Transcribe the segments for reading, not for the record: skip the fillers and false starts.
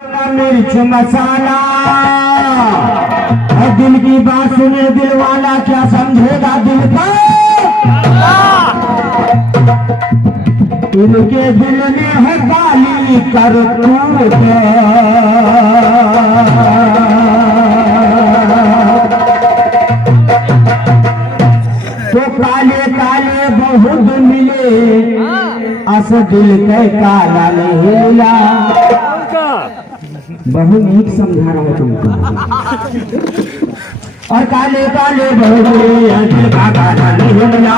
मिर्च मसाला और दिल की बात सुने दिल वाला क्या समझेगा दिल का। इनके दिल में है काली करतूत तो काले काले बहुत मिले अस दिल के काला नहीं मिला। बहुत नीक समझा रहा हूँ तुमको। और काले काले बहुत मिले दिल का काला नहीं मिला।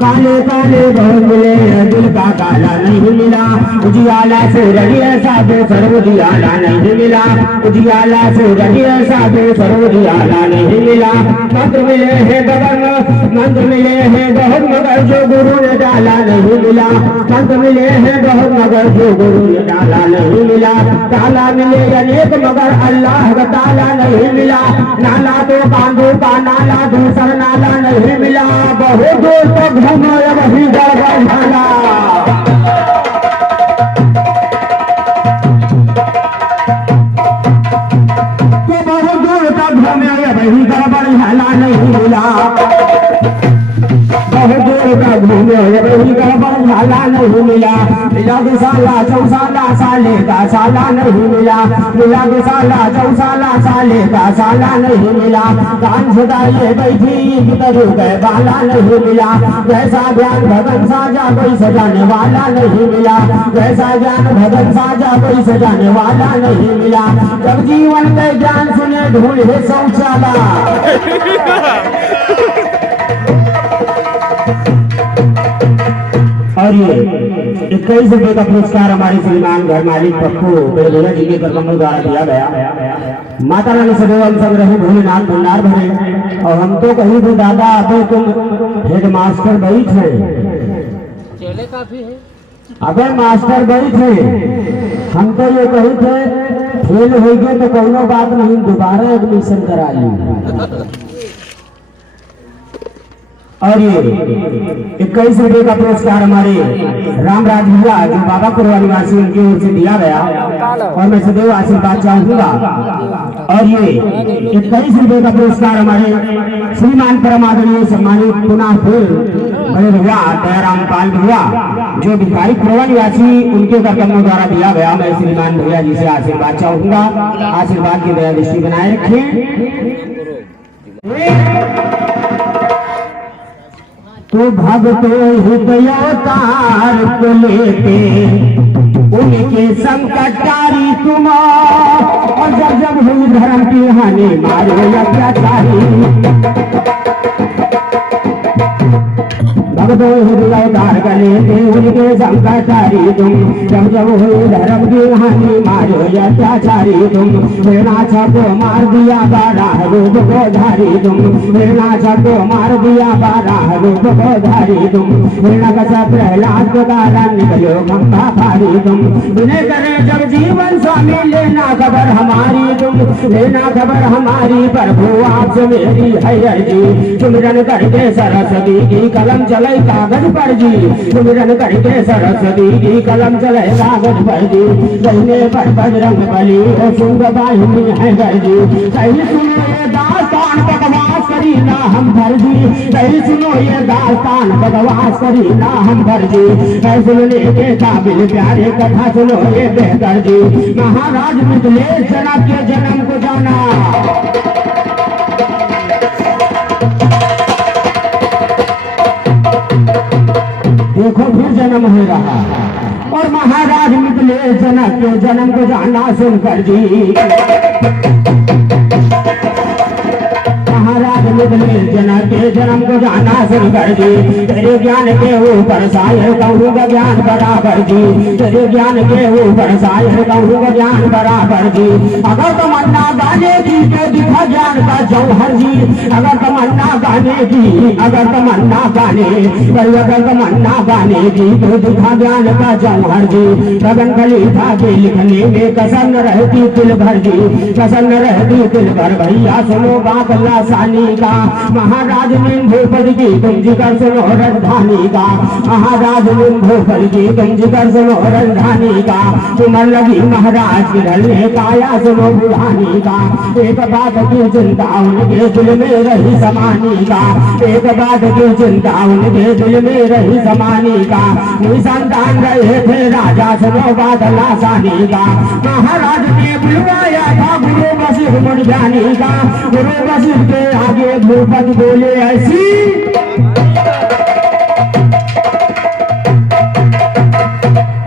काले काले बहुत मिले दिल का काला नहीं मिला। उजियाला से रहिए साधु सर्व उजियाला नहीं मिला। उजियाला से रहिए साधु सर्व उजियाला नहीं मिला। मंत्र मिले हैं गगन मंत्र मिले हैं बहुत मगर जो गुरु ने डाला नहीं मिला। मंत्र मिले हैं बहुत मगर जो गुरु ने डाला नहीं मिला। ताला मिले अनेक मगर अल्लाह का ताला नहीं मिला। नाला तो कांदू का नाला दूसर नाला नहीं मिला। बहुत दूर तक घूमो वही गड़बड़ झाला। तो बहुत दूर तक घूमे वही गड़बड़ झाला नहीं मिला। बहुत दूर तक घूमे वही गड़बड़ झाला नहीं मिला। मिला दुसाला चौसाला साले का साला नहीं मिला। मिला दुसाला चौसाला साले का साला नहीं मिला। कान छुड़ाइए बैठी तरु गए बाला नहीं मिला। जैसा ज्ञान भगन साजा कोई सजाने वाला नहीं मिला। जैसा ज्ञान भगन साजा कोई सजाने वाला नहीं मिला। जब जीवन के ज्ञान सुने ढूंढे शौचालय। और ये 21 रुपए का पुरस्कार हमारे श्रीमान घर मालिक पप्पू बेलगोला जी के कर्मों द्वारा दिया गया। माता रानी सदैव हम सब रहे भोलेनाथ भंडार भरे। और हम तो कहीं भी दादा अबे तुम हेड मास्टर बैठ है चेले काफी है। अबे मास्टर बैठ है। हम तो ये कही थे फेल हो गए तो कोनो बात नहीं दोबारा एडमिशन करा ली। और ये 21 रुपए का पुरस्कार हमारे रामराज भैया जो बाबा पुरवा निवासी उनकी ओर से दिया गया। और मैं सदैव आशीर्वाद चाहूंगा। और ये 21 रुपए का पुरस्कार हमारे श्रीमान परमादरणीय सम्मानित पुनः फिर बड़े भैया दयाराम पाल भैया जो भिखारी पुरवा निवासी उनके कर्तव्यों द्वारा दिया गया। मैं श्रीमान भैया जी से आशीर्वाद चाहूंगा। आशीर्वाद की दया दृष्टि बनाए रखें। तो भगतो हृदयोतार को लेते उनके संकटारी तुम। और जब जब हुई धर्म की हानि मारो अत्याचारी। भगतो हृदयोतार को लेते उनके संकटारी तुम। जब जब हुई धर्म की हानि मारो अत्याचारी तुम। प्रेरणा को मार दिया बारह रूप को धारी तुम। प्रेरणा को मार दिया बारह रूप को धारी तुम। प्रेरणा प्रहलाद को कारण निकलो गंगा भारी तुम। विनय करे जब जीवन स्वामी लेना खबर हमारी तुम। लेना खबर हमारी प्रभु आपसे मेरी है अर्जी। सुमिरन करके सरस्वती की कलम चले कागज पर जी। सुमिरन करके सरस्वती की कलम चले कागज पर जी। कहने पर बजरंग बली और सुंग बाहिनी है गर्जी। सही सुनो ये दास्तान बकवास करी ना हम फर्जी। सही सुनो ये दास्तान बकवास करी ना हम फर्जी। सुनने के काबिल प्यारे कथा सुनो ये बेहतर जी। महाराज मिथिलेश जनक के जन्म को जाना। देखो फिर जन्म हो रहा। और महाराज मिथिलेश जनक के जन्म को जाना सुनकर जी। महाराज मिथिलेश जनक के जन्म को जाना सुनकर जी। तेरे ज्ञान के ऊपर साये कहूँगा ज्ञान बराबर जी। तेरे ज्ञान के ऊपर साये कहूँगा ज्ञान बराबर जी। अगर तमन्ना गाने की तो दिखा ज्ञान का जौहर जी। अगर तमन्ना गाने की अगर तमन्ना गाने अगर तमन्ना गाने की तो दिखा ज्ञान का जौहर जी। गगन खलीफा के लिखने में कसम न रहती तिल भर जी। कसम न रहती तिल भर भैया सुनो बात अल्लाह सानी का। महाराज ने भूपति की गंज कर सुनो राजधानी का, महाराज भोपाल की गंज कर सुनो राजधानी का, उमर लगी महाराज की ढलने काया सुनो बुढ़ानी का, एक बात की चिंता उनके दिल में रही समानी का, एक बात की चिंता उनके दिल में रही समानी का, संतान रहे थे राजा सुनो बादल आसानी का, महाराज ने बुलवाया था गुरु वशिष्ठ मुनि ज्ञानी का, गुरु वशिष्ठ के आगे भूपति बोले ऐसी,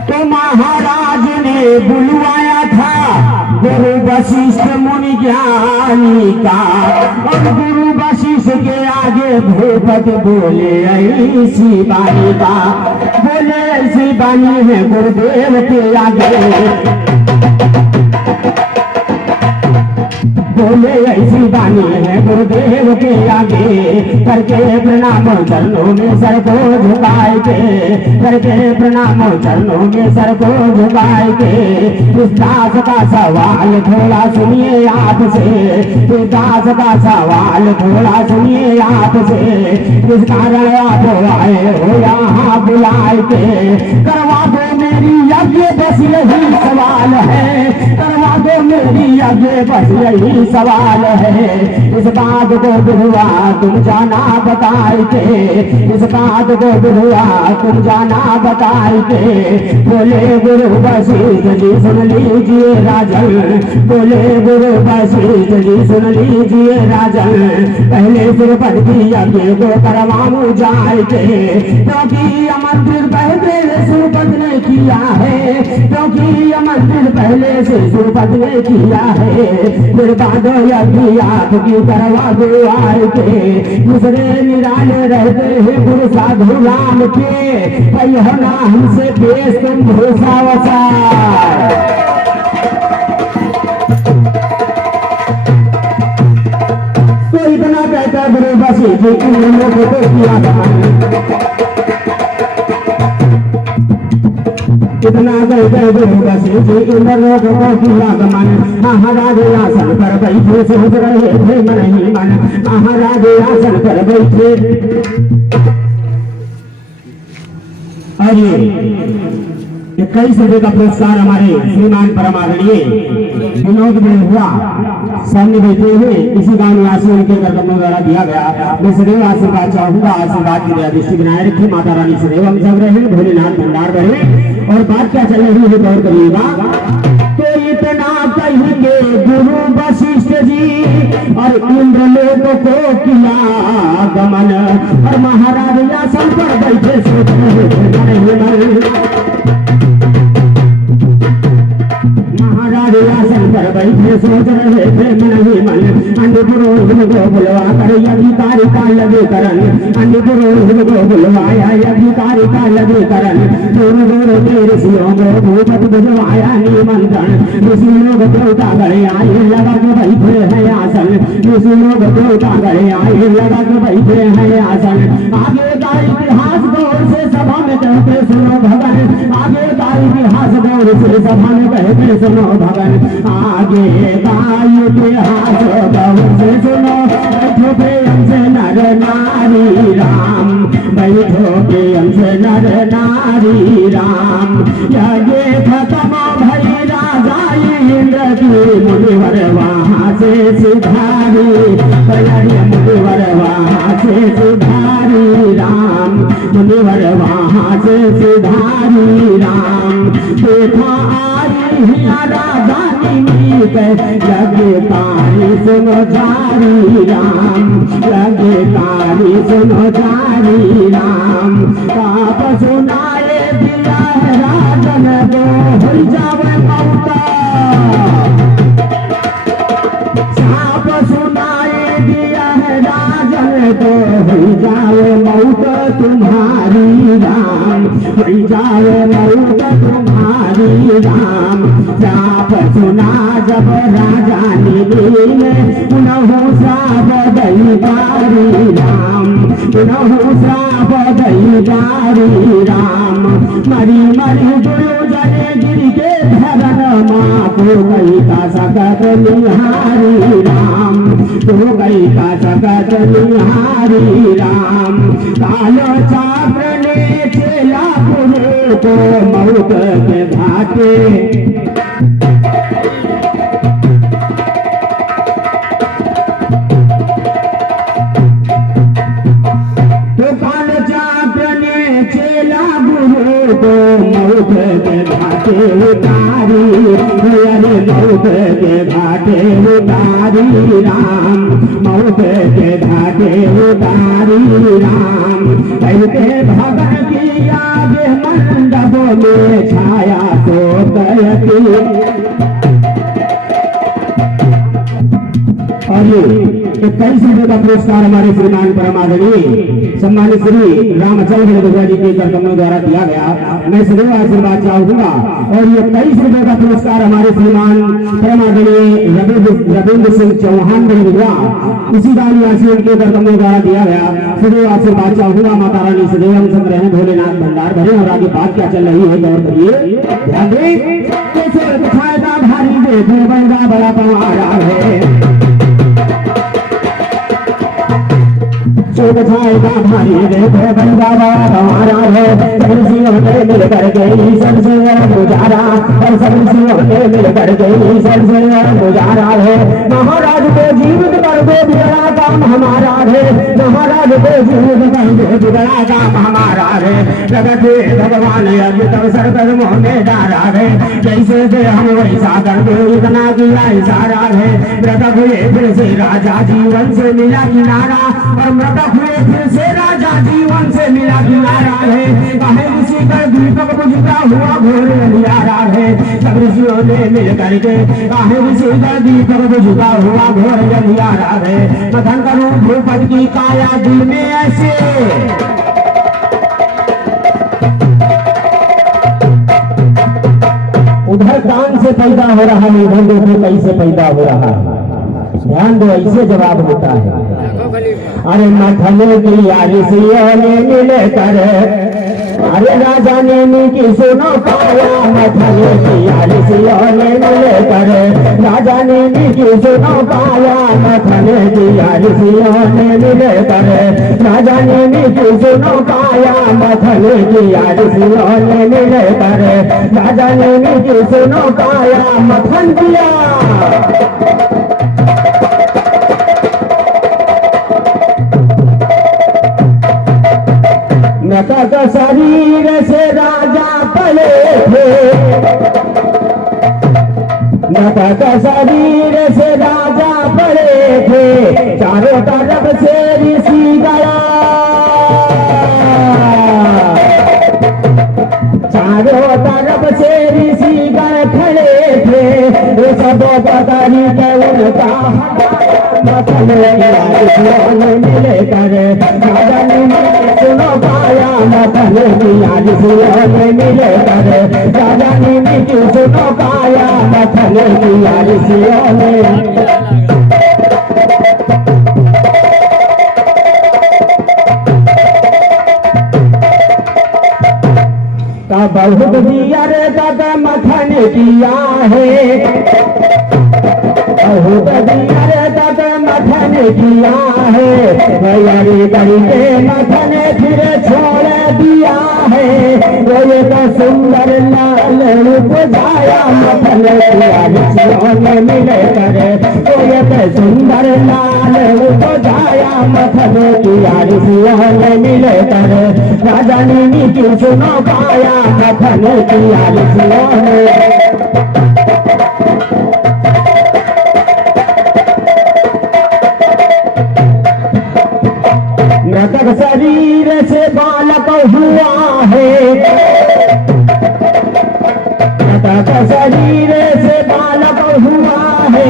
तो महाराज ने बुलवाया था गुरु वशिष्ठ मुनि ज्ञानी का, और गुरु वशिष्ठ के आगे भूपति बोले ऐसी बानी का, बोले ऐसी बानी है गुरुदेव के आगे, बोले ऐसी बानी है गुरुदेव के आगे, करके प्रणाम चरणों में सर को झुकाए के, करके प्रणाम चरणों में सर को झुकाए के, इस दास का सवाल थोड़ा सुनिए आपसे, इस दास का सवाल थोड़ा सुनिए आपसे, किस कारण आप आए हो यहाँ बुलाए के, करवा दो मेरी यज्ञ बस यही सवाल है, करवा दो मेरी यज्ञ बस यही सवाल है, इस बात को बुढ़वा तुम जाना बताए के, इस बात को बुढ़वा तुम जाना बताए के, बोले गुरु वशिष्ठ जी सुन लीजिए राजन, बोले गुरु वशिष्ठ जी सुन लीजिए राजन, पहले सिरपद की यज्ञ को करवाऊं जाए के, क्योंकि मंदिर पहले सिरपद ने किया है, क्योंकि मंदिर पहले से सिरपद ने किया है, फिर बाद यज्ञ आपकी करवा दो आए के, दूसरे निराले रहते हैं गुरु साधु राम के, कहो ना हमसे पेश तुम भूसा वसा, तो इतना कहता गुरु वशिष्ठ जी इन लोगों को किया इतना कहते गुरु वशिष्ठ जी इन लोगों को किया गमन, महाराज आसन पर बैठे सोच रहे थे मन ही मन, महाराज आसन पर बैठे, अरे 21 रुपए का पुरस्कार हमारे श्रीमान परमादरणीय विनोद में हुआ, सामने बैठे हुए इसी गांव निवासी उनके कर्तव्यों द्वारा दिया गया, मैं सदैव आशीर्वाद चाहूंगा, आशीर्वाद की दया दृष्टि बनाए रखे, माता रानी सदैव हम सब रहे, भोलेनाथ भंडार रहे, और बात क्या चल रही है गौर करिएगा, तो इतना कहेंगे गुरु वशिष्ठ जी और इंद्र लोक को किया गमन, और महाराज आसन पर बैठे सोच रहे थे महाराज आसन पर बैठे सोच रहे थे मन ही मन, अंड पुरोहित को बुलवा कर यज्ञकारी का लगे करन, अंड पुरोहित को बुलवाया यज्ञकारी का लगे करन, दूर दूर के ऋषियों को भूपति बुलवाया निमंत्रण, ऋषि लोग देवता गणे आए लगा के बैठे हैं आसन, ऋषि लोग देवता गणे आए लगा के बैठे हैं आसन, आगे का इतिहास गौर से सभा में कहते सुनो भगन, आगे का इतिहास गौर से सभा में कहते सुनो भगन, आगे का इतिहास गौर से सुनो, बैठो प्रेम से नर नारी राम, बैठो प्रेम से नर नारी राम, यज्ञ खत्म भई राजा इंद्र की, मुनिवर वहाँ से सिधारी, मुनिवर वहाँ से सिधारी राम, मुनिवर वहाँ से सिधारी राम, देखा यज्ञकारी सुनो जारी राम, यज्ञकारी सुनो जारी राम, पाप सुनाए दिया है राजन को हो जावे मौता, साप सुनाए दिया है राजन को हो जावे मौत तुम्हारी राम, हो जावे मौत तुम्हारी बिहारी राम। श्राप सुना जब राजा ने पुनः श्राप दई बारी राम। पुनः श्राप दई बारी राम। मरी मरी दुर्योधन गिर के धरन माँ को गई का सकत निहारी राम। तो गई का सकत निहारी राम। कालो चाप्र ने चेला पुरे को मौत के घाटे। मौत के घाटे उतारी अरे मौत के घाटे उतारी राम। मौत के घाटे उतारी राम। कहते भगत की याद मंडप में छाया तो गयती। और ये 21 रुपये का पुरस्कार हमारे श्रीमान परमादरणीय सम्मानित श्री रामचंद्र दुर्गा जी के कर्तव्यों द्वारा दिया गया। मैं सदैव आशीर्वाद चाहूंगा। और ये 23 रुपये का पुरस्कार हमारे श्रीमान परमादरणीय रविंद्र सिंह चौहान दुर्गा इसी दानियासी के कर्तव्यों द्वारा दिया गया। सदैव आशीर्वाद चाहूंगा। माता रानी सदैव हम सब रहे, भोलेनाथ भंडार भरे। और आगे बात क्या चल रही है गौर करिए, ध्यान दें। कैसे छायदा भारी देखो बड़ा बड़ा पवारा है। छाएगा भारी देखो बंदा हमारा है। सबसे होते मिल कर गई सबसे गुजारा। और सबसे होते मिल कर गई सबसे गुजारा है। महाराज को जीवित कर दो बिगड़ा काम हमारा है। महाराज को जीवित कर दो बिगड़ा काम हमारा है। जगत भगवान अभी तब सर कदमों में डारा है। जैसे से हम वैसा कर दो इतना किया इशारा है। मृतक हुए फिर से राजा जीवन से मिला किनारा। और मृतक हुए फिर से राजा जीवन से मिला किनारा है। कहे ऋषि का दीपक बुझता हुआ घोर अंधियारा है। सब ऋषियों ने मिल करके कहे ऋषि का दीपक बुझता हुआ घोर अंधियारा है। मथन करूं भूपत की काया दिल में ऐसे। उधर कान से पैदा हो रहा है, इधर देखो कैसे पैदा हो रहा है। ध्यान दो, ऐसे जवाब होता है। अरे मथने की आरिसियों ने मिल कर अरे राजा ने की सुनो पाया। मथने की आरिसियों ने मिल कर राजा ने की सुनो पाया। मथने की आरिसियों ने मिल कर राजा ने की सुनो पाया। मथने की आरिसियों ने मिल कर राजा ने की सुनो पाया। मथन दिया मृतक शरीर से राजा पले थे। मृतक शरीर से राजा पड़े थे। चारों तरफ से ऋषि गया। चारों तरफ से ऋषि गए खड़े थे। वो सब बदली के उनका मिले कर सुनो पाया। मथने की मिले कर राजा ने सुनो पाया। मथने की बहुत दियर तक मथन किया है। बहुत दियर तक मथन किया है। तैयारी करके मथन फिर छोड़ दिया है। वो एक सुंदर लाल रूप जाया। मथन किया ऋषियों मिले कर वो एक सुंदर लाल रूप जाया। मथन किया ऋषियों मिले कर राजा ने की सुनो पाया। मथन किया ऋषियों ने मृतक शरीर से बालक हुआ है। मृतक शरीर से बालक हुआ है।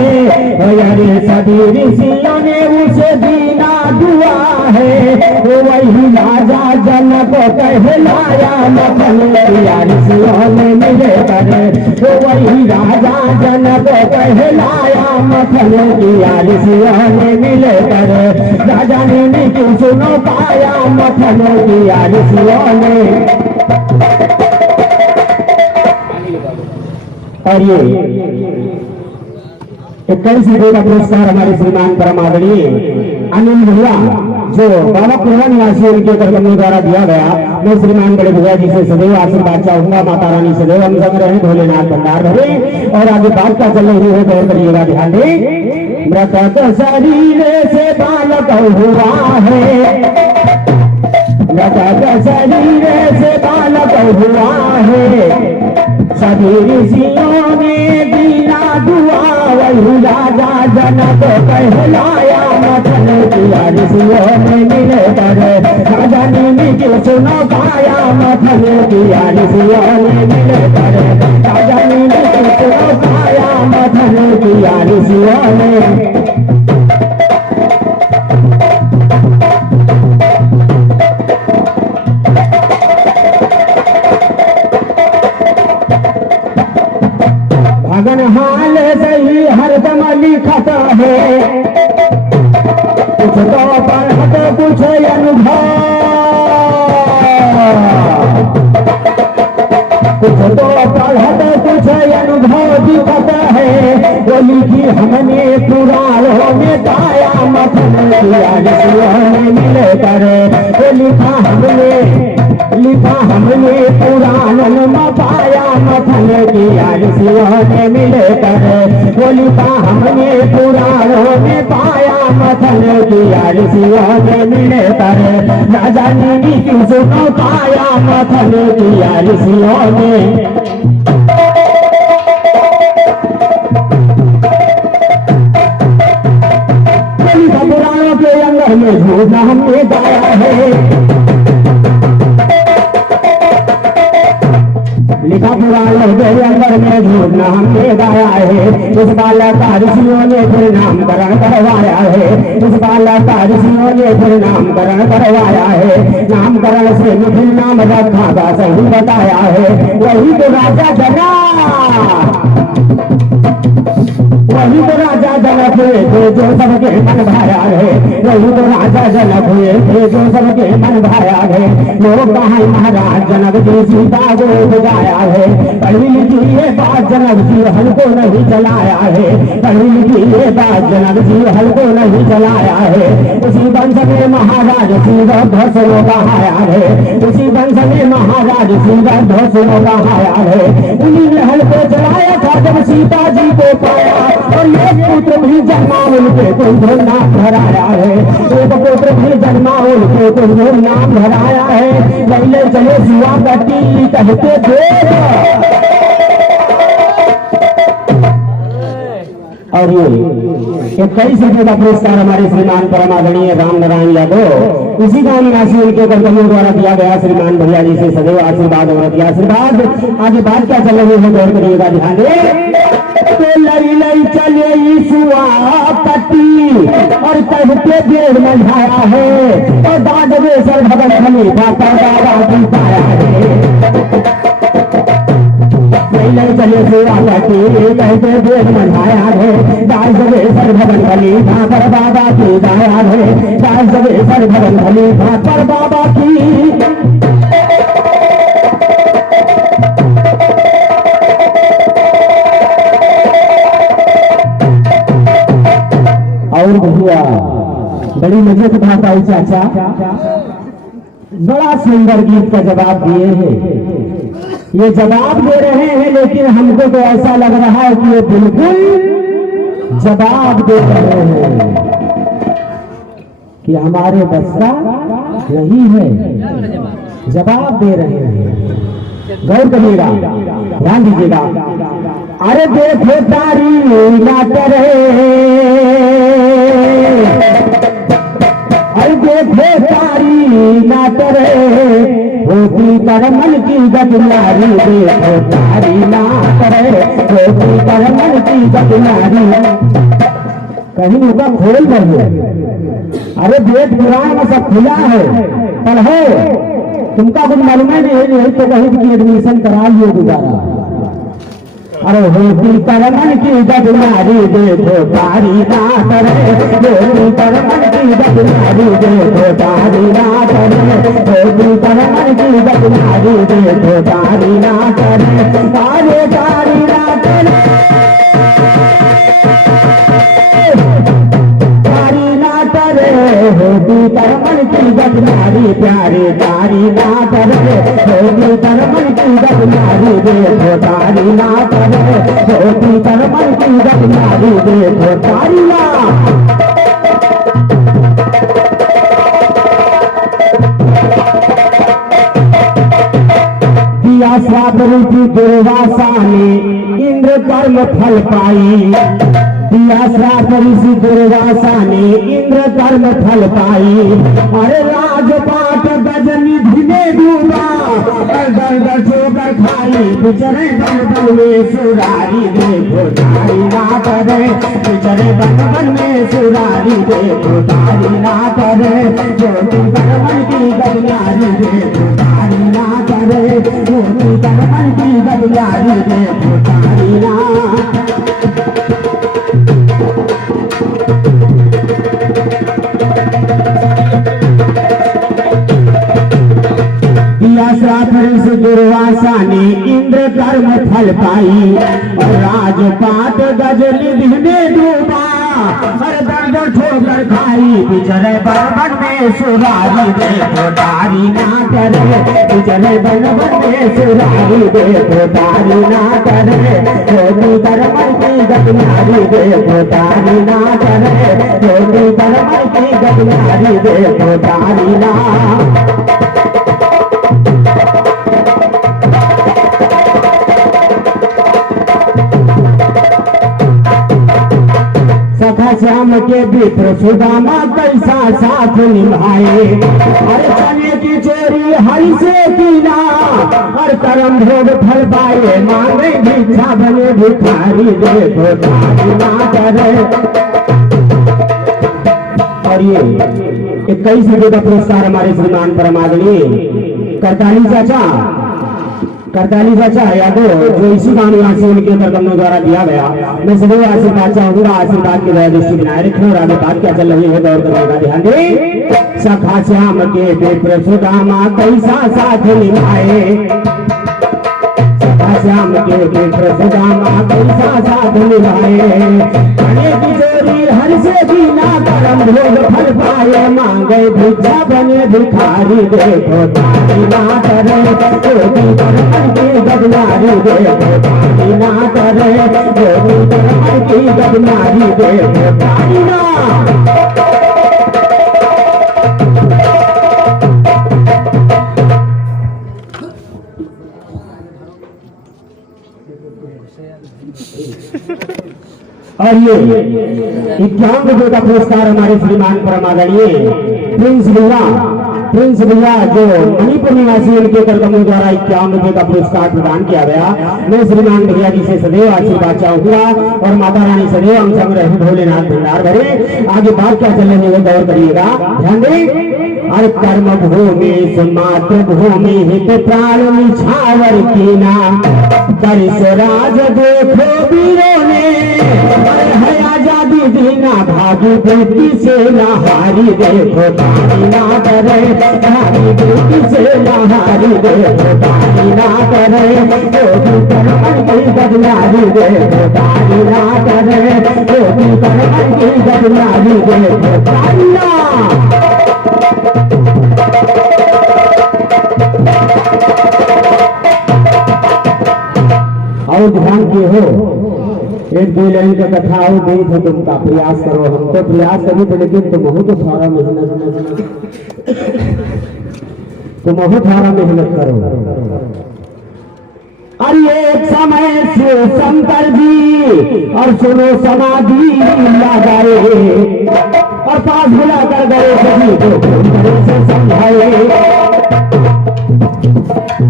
अरे सभी ऋषियों ने उसे दीना दुआ है। वही राजा जनक कहलाया मखन किया ऋषियों ने मिले करे। वही राजा जनक कहलाया मखन किया ऋषियों ने मिले करे। राजा ने क्यों सुनो पाया मखन किया ऋषियों ने। और ये 21 रुपये का पुरस्कार हमारे श्रीमान परमादरणीय अनिल भैया जो बाबा पूर्वा निवासी उनके कर्मों द्वारा दिया गया। मैं श्रीमान बड़े भैया जी से सदैव आशीर्वाद चाहूंगा। माता रानी सदैव हम संग रहे, भोलेनाथ भंडार भरे। और आगे बात का चल रही है, गौर करिएगा, ध्यान दें। मृतक शरीर से बालक हुआ है। मृतक शरीर से बालक हुआ है। सभी ऋषियों ने दीना दुआ। वही राजा जनक कहलाया मखन किया ऋषियों ने मिले करे। राजा ने क्यों सुनो पाया मखन किया ऋषियों ने मिले करे। राजा ने क्यों सुनो पाया मखन किया ऋषियों ने। भगन हाल सही हरदम लिखत है। कुछ तो पढ़त कुछ अनुभव। कुछ तो पढ़त कुछ अनुभव दिखत है। वो लिखी हमने पुराणों में पाया मखन किया ऋषियों ने मिले करे। वो लिखा हमने पुराणन में पाया मखन किया ऋषियों ने मिले करे। वो लिखा हमने पुराणों में पाया मखन किया ऋषियों ने मिले करे। राजा ने क्यों सुनो पाया मखन किया ऋषियों ने। पुराणों के अंदर में झूठ हमने गाया है। लिखा पुराणों के अंदर में झूठ हमने गाया है। इस बालक का ऋषियों ने फिर नामकरण करवाया है। इस बालक का ऋषियों ने फिर नामकरण करवाया है। नामकरण से निखिल नाम रखा का सही बताया है। वही तो राजा वही तो राजा जनक हुए थे जो सबके मन भाया है। वही तो राजा जनक हुए थे जो सबके मन भाया है। लोग कहा महाराज जनक जी सीता को बुझाया है। पढ़ी लिखी ये बात जनक जी हल को नहीं चलाया है। पढ़ी लिखी ये बात जनक जी हल को नहीं चलाया है। उसी वंश में महाराज सीधा ध्वसों कहाया है। उसी वंश में महाराज सीधा ध्वसों कहाया है। उन्हीं ने हल को चलाया था जब सीता जी को पाया। और एक पुत्र भी जन्मा उनके तुझे नाम धराया है। एक पुत्र भी जन्मा उनके तुझे नाम धराया है। पहले चले सिवा कटी कहते देव। और ये 21 रुपये का पुरस्कार हमारे श्रीमान परमादरणीय राम नारायण यादव इसी गांव निवासी उनके कर्तव्यों द्वारा दिया गया। श्रीमान भैया जी से सदैव आशीर्वाद और आशीर्वाद। आगे बात क्या चल रही है, गौर करिएगा, ध्यान दे। तो लई लई चले ईसुआ कटी और कहते देर मंझाया है। और दादवे सर भगत खलीफा पैदा पाया है। लई चले सेवा कटी कहते देर मंझाया है। दादवे सर भगत खलीफा पर बाबा की दाया है। दादवे सर भगत खलीफा पर बाबा की। और भैया बड़ी मजे की बात आई चाचा, बड़ा सुंदर गीत का जवाब दिए हैं। ये जवाब दे रहे हैं लेकिन हमको तो ऐसा लग रहा है कि ये बिल्कुल जवाब दे रहे हैं कि हमारे बस का नहीं है। जवाब दे रहे हैं, गौर करिएगा, ध्यान दीजिएगा। अरे देखो तारी ना करे, अरे देखो तारी ना करे, होती कर मन की गजनारी। देखो तारी ना करे, होती करमन की गतिनारी। कहीं उनका खोल नहीं, अरे वेद पुराण में सब खुला है, पढ़ो। तुमका कुछ मालूम है नहीं तो कहीं की एडमिशन करा लियो दोबारा। अरे होती करमन की गतिनारी देखो तारी ना करे, होती करमन की गतिनारी देखो तारी ना करे, होती करमन की गतिनारी देखो तारी ना करे, तारे तारी ना करे, तारी ना करे, होती करमन की गतिनारी प्यारे तारी ना करे, होती करमन की गतिनारी देखो तारी ना करे, होती करमन की गतिनारी देखो तारी ना। दिया श्राप ऋषि दुर्वासा ने इंद्र कर्म फल पाई, दिया श्राप ऋषि दुर्वासा ने इंद्र कर्म फल पाई। अरे राजपाट गजनिधि में डूबा, दर्द चोकर खाई, बिचरे बन बन में सुरारी देखो तारी ना करे, बिचरे बन बन में सुरारी देखो तारी ना करे, ज्योति करमन की गतिनारी देखो तारी ना करे, ज्योति करमन की गतिनारी देखो तारी ना। दुर्वासा ने इंद्र कर्म फल पाई, और राजपाट गजनिधि में डूबा, हर दर्द ठोकर खाई, बिचरे बन में सुरारी देखो तारी ना करे, बिचरे बन में सुरारी देखो तारी ना करे, होती करमन की गतिनारी देखो तारी ना करे, होती करमन की गतिनारी देखो तारी ना। सखा श्याम के मित्र सुदामा कैसा साथ निभाए, हर चने की चोरी हरि से कीना, हर कर्म भोग फल पाए, मांगे भिक्षा बने भिखारी देखो तारी ना करे। और ये 21 रुपये का पुरस्कार हमारे श्रीमान परमादरणीय करताली चाचा यादव जो इसी गांव यहाँ से उनके कदमों द्वारा दिया गया। मैं सदैव आशीर्वाद चाहूंगा, आशीर्वाद की दृष्टि बनाए रखें और आगे बात क्या चल रही है दौर करने का ध्यान दें। सखा श्याम के विप्र सुदामा कैसा साथ निभाए, सखा श्याम के विप्र सुदामा कैसा साथ निभाए, हर से बिना करम भोग फल पाए, मांगे भिक्षा बने भिखारी देखो तारी ना करे, होती करमन की गतिनारी देखो तारी ना करे, होती करमन की गतिनारी देखो तारी ना। और ये 51 रुपये का पुरस्कार हमारे श्रीमान परमादरणीय प्रिंस भैया जो मणिपुर निवासी उनके कदमों द्वारा 51 रुपये का पुरस्कार प्रदान किया गया। मैं श्रीमान भैया जी से सदैव आशीर्वाद चाहूंगा और माता रानी सदैव हम सब रहे भोलेनाथ भंडार भरे। आगे बात क्या चल रही है गौर करिएगा, ध्यान दें। और कर्म भूमि मातृभूमि हित प्राण निछावर कीना, राज देखो वीरों ने है आजादी दीना, भागी बेटी से नहारी देखो तारी ना करे, भागी बेटी से नहारी देखो तारी ना करे, होती करमन की गतिनारी देखो तारी ना करे, होती करमन की गतिनारी देखो तारी ना। और ध्यान किए हो, एक दो लाइन का कथा हो गई तो तुमका प्रयास करो, हम तो प्रयास कभी तो लेकिन तुम बहुत सारा मेहनत करो। अरे एक समय से शंकर जी और सुनो समाधि लगाए, और पास बुलाकर गए सभी को से समझाए,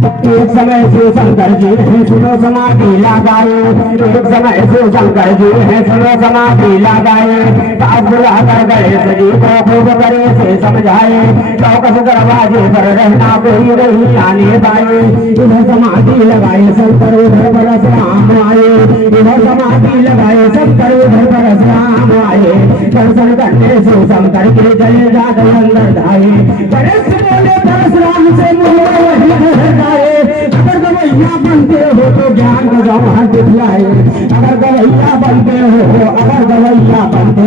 एक समय शिव शंकर जी ने सुनो समाधि लगाए, एक समय शिव शंकर जी ने सुनो समाधि लगाए, पास बुलाकर गणेश जी को खूब करे से समझाए, चौकस दरवाजे पर रहना कोई नहीं आने पाए। इधर समाधि लगाए शंकर उधर परशुराम आए, इधर समाधि लगाए शंकर उधर परशुराम आए। दर्शन करने शिव शंकर के चले जाते अंदर धाये, गणेश बोले परशुराम से मुझे वही घटाए। अगर गवैया बनते हो तो ज्ञान का जौहर दिखलाए, अगर गवैया बनते हो, अगर गवैया बनते,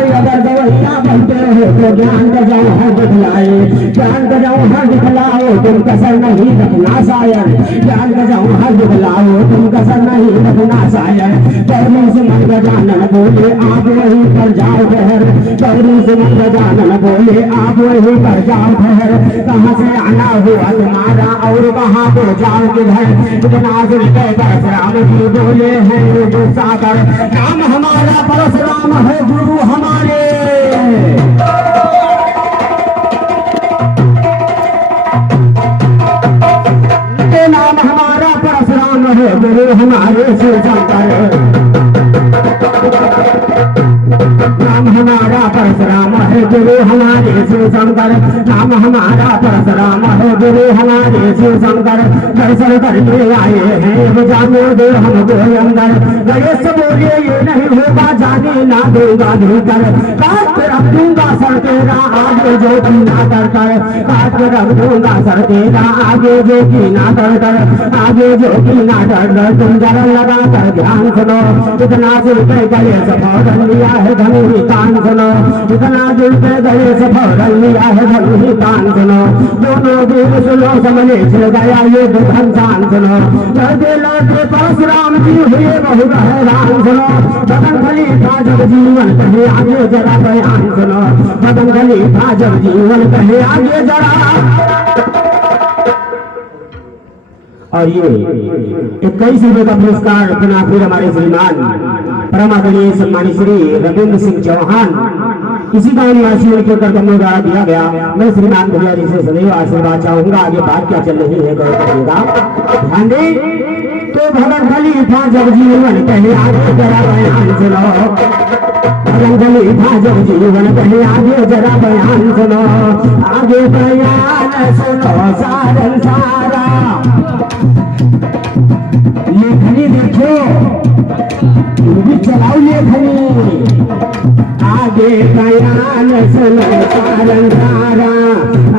अगर गवैया बनते हो तो ज्ञान का जौहर दिखलाए। ज्ञान का जौहर दिखलाओ तुम कसर नहीं रखना शायर, ज्ञान का जौहर दिखलाओ तुम कसर नहीं रखना शायर। पहले से मन गजानन बोले आप वहीं पर जाओ ठहर, पहले से मन गजानन बोले आप वहीं पर जाओ ठहर। कहाँ से आना हुआ तुम्हारा और कहाँ को जाओ किधर, इतना सुन के परशुराम जी बोले हैं जो सागर, नाम हमारा परशुराम है गुरु हमारे। नाम हमारा परशुराम है गुरु हमारे शिव शंकर, नाम हमारा परशुराम है गुरु हमारे शिव शंकर, नाम हमारा परशुराम है गुरु हमारे शिव शंकर। दर्शन करने आए हैं जाने दो हमको अंदर, गणेश बोले ये नहीं होगा जाने ना दूंगा भीतर, काट के रख दूंगा सर तेरा आगे जो की ना कर कर, काट के रख दूंगा सर तेरा आगे जो की ना कर कर, आगे जो की ना कर कर। तुम जरा लगा कर ध्यान सुनो, इतना सुन के गणेश फौरन लिया है धनु ही कान सुनो, इतना दिल पे गणेश फौरन लिया है धनु ही कान सुनो। दोनों दिल सुनो समझे छिड़ गया ये घनसान सुनो, लौटे लौटे परशुराम जी हुए बहुत हैरान सुनो। बदन खलीफा जब जीवन कहे आगे जरा बयान सुनो, बदन खलीफा जब जीवन कहे आगे जरा। और ये 21 रुपये का पुरस्कार पुनः फिर हमारे श्रीमान परमादरणीय सम्मानित श्री रविंद्र सिंह चौहान इसी गांव निवासियों के कर्तव्यों द्वारा दिया गया। मैं श्रीमान भैया जी से सदैव आशीर्वाद चाहूंगा। आगे बात क्या चल रही है गौर करिएगा, ध्यान दें। तो भगत खलीफा जब जीवन कहे आगे जरा बयान सुनो, भगत खलीफा जब जीवन कहे आगे जरा बयान सुनो, आगे बयान सुनो सारन सारा। लेखनी देखो भी चलाओ लेखनी, आगे बयान सुनो सारन सारा,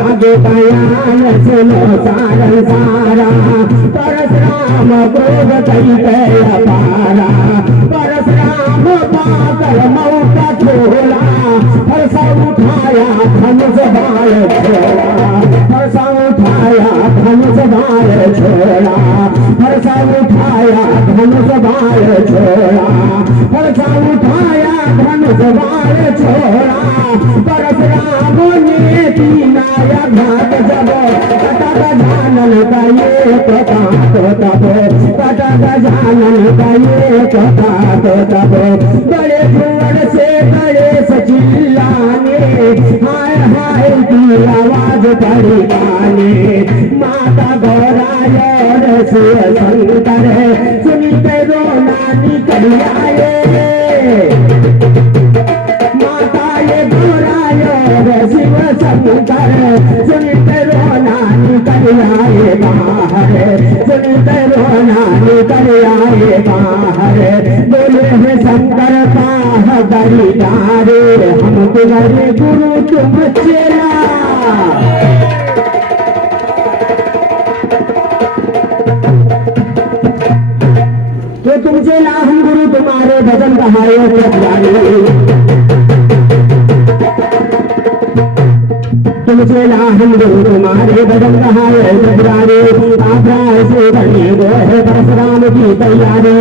आगे बयान सुनो सारन सारा। परशुराम क्रोध कई गया पारा, परशुराम पाकर मौका छोड़ा, फरसा उठाया धनुष बाण छोड़ा, फरसा उठाया धनुष बाण छोड़ा, फरसा उठाया धनुष बाण छोड़ा, फरसा उठाया धनुष बाण छोड़ा। परशुराम ने तीनाया घाट जब कटा गजानन का ये कथा तो तब, कटा गजानन का ये कथा तो तब। बड़े जोर से गणेश चिल्लाने, हाय हाय की आवाज पड़ी गाने। माता गौराय और शिव शंकर सुन के रोना निकल आए, माता ये गौराय और शिव शंकर सुन के रोना निकल आए बाहर, सुन के रोना निकल आए बाहर। बोले है शंकर का दरिदारे, हम तुम्हारे गुरु तुम चेला। तो तुम चेला हम गुरु तुम्हारे भजन कहाए तुम चेला हम गुरु तुम्हारे भजन कहाए जबरारे। आभ्राय से करने को है परशुराम की तैयारी,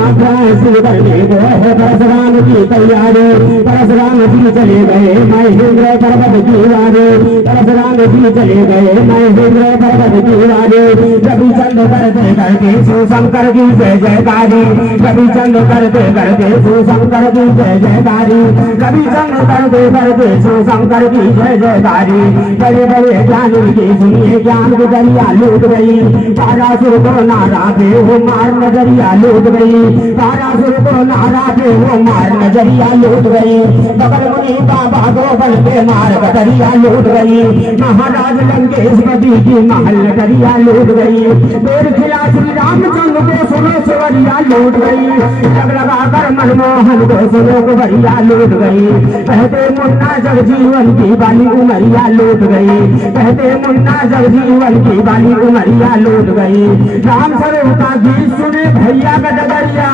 आभ्राय से करने को है परशुराम की तैयारी। परशुराम जी चले गए महेंद्र पर्वत की वारे, परशुराम जी चले गए महेंद्र पर्वत की वारे। रवि चंद करते करते शिवशंकर की जय जयकारी, रवि चंद करते करते शिवशंकर की जय जयकारी, रवि चंद करते करते शिवशंकर की जय जयकारी। बड़े बड़े ज्ञान की सुनिए ज्ञान को दरिया लूट गई तारासुर को नारा पे वो मार नजरिया लूट गई तारासुर को नारा पे वो मार नजरिया लूट गई बगल मुनि बाबा को बल पे मार कटरिया लूट गई महाराज लंकेशपति की महल नगरिया लूट गई पेड़ खिला श्री रामचंद्र को सुनो सुवरिया लूट गई लग लगा कर मनमोहन को सुनो कुवरिया लूट गई कहते मुन्ना जगजीवन की बाली उमरिया लूट गई कहते मुन्ना जगजीवन की बाली उमरिया लूट गई राम स्वरूप का गीत सुने भैया का डगरिया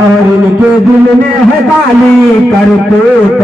और इनके दिल में है काली करतूत